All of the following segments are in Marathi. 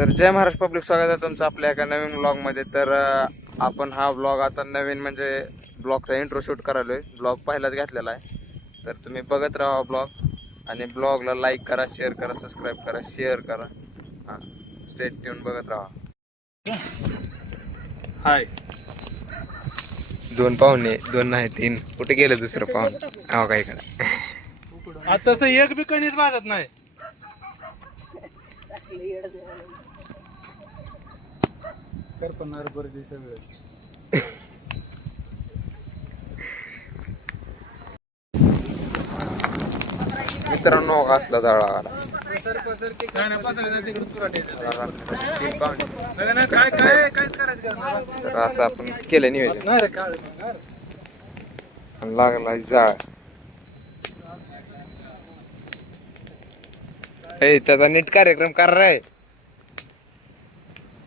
तर जय महाराष्ट्र पब्लिक, स्वागत आहे तुमचं आपल्या एका नवीन ब्लॉगमध्ये. तर आपण हा ब्लॉग आता नवीन म्हणजे ब्लॉगचा इंट्रो शूट करायलोय. ब्लॉग पहिलाच घेतलेला आहे, तर तुम्ही बघत राहा ब्लॉग. आणि ब्लॉगला लाईक करा, शेअर करा, सबस्क्राईब करा, शेअर करा. हां, स्टेट ट्यून बघत राहा. हाय, दोन पाहुणे, दोन नाही तीन. कुठे गेलं दुसरं पाहुणे? हो का इकडे. आता तसं एक बी कणीच भाजत नाही. करपणार बरं सगळं. मित्रांनो, असला जाळा आला. तर असं आपण केलं नियोजन. लागला जाळ. त्याचा नीट कार्यक्रम कराय.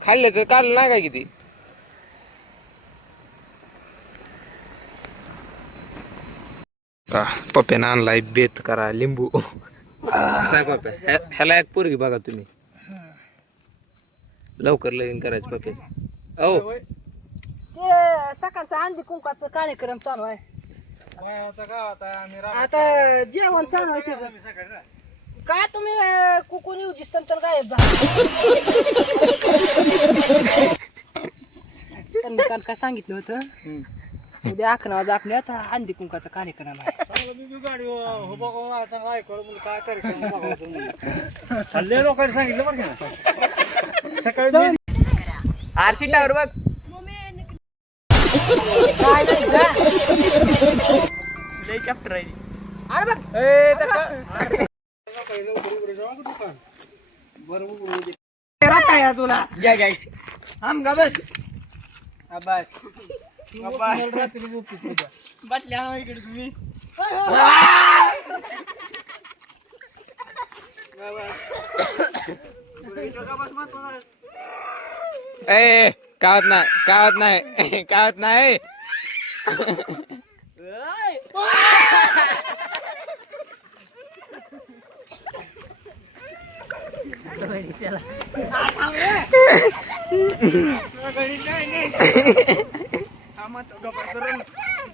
खाल्ल्याचं काल नाही काय किती. पप्प्यानं आणलाय बेत करा लिंबू. काय पप्प्या, ह्याला एक पोरगी बघा तुम्ही. लवकर लगीन करायचं पप्प्याचं. ओ ते सकाळचं हळदी कुंकाचा कार्यक्रम चालू आहे. आता जेवण चालू आहे त्याचं. काय तुम्ही कुकून येऊ दिसताना गायब झाला. त्यांनी काल काय सांगितलं होतं, उद्या 11 वाजता आपल्या आता हळदी कुंकाचा कार्यक्रम आहे. लोकांनी सांगितलं बरं का सकाळी आरशी टावर बघ. काय नाही का? लय चॅप्टर आहे. अरे बघ तुला घ्या घ्या आम गा बस बस बसल्या इकडे तुम्ही. कावत नाही, कावत नाही, कावत नाही.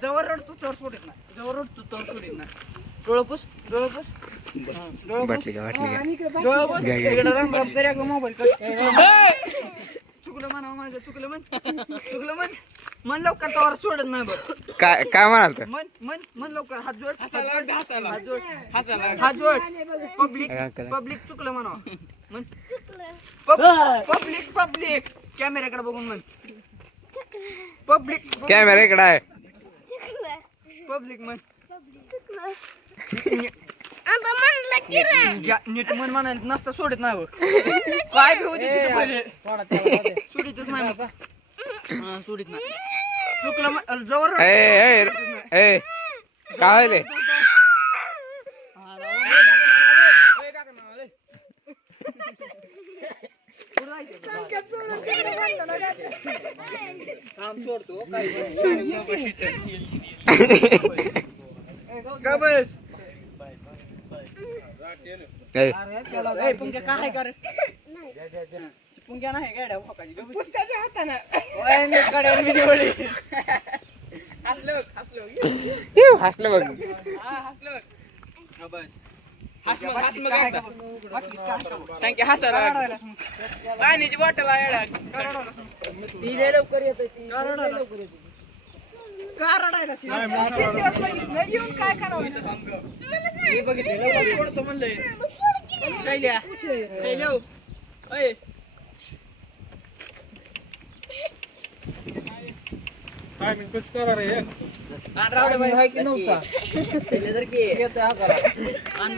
जवळ रडतो तर सोडत ना, जवळ रडतो तर सोडत ना. डोळपूस डोळपूस बाटली का, बाटली का. मोबाईल चुकलं म्हणा माझं, चुकलं म्हण, चुकलं म्हण. मन लवकर तवर सोडत नाही बघ. काय काय म्हणाल? मन मन मन लवकर हात जोड, हात जोड, हात जोड. पब्लिक पब्लिक चुकलं म्हणा. म्हण पब्लिक पब्लिक कॅमेऱ्याकडे बघून म्हण. पब्लिक कॅमेरा इकडे आहे. पब्लिक म्हण. नीट मन म्हणायला नसता सोडत नाही बघ. काय बी होते सोडितच नाही बघ. सोडित नाही. चुकलं जवळ काय होईल? बस पुंग्या काय कर पुंग्या नाही गाड्या पुस्तकाच्या हातानं हसलं बघ, हसलं बघ. बस पाण्याची बॉटल लवकर येत का रडायला येऊन काय करावं. मी बघितलं सोडतो म्हणलंय. शैल्या शैल्या काय मी कुछ करा रे रावडे भाई हाय की नव्हता शैल्या जर की येतं हा करा आण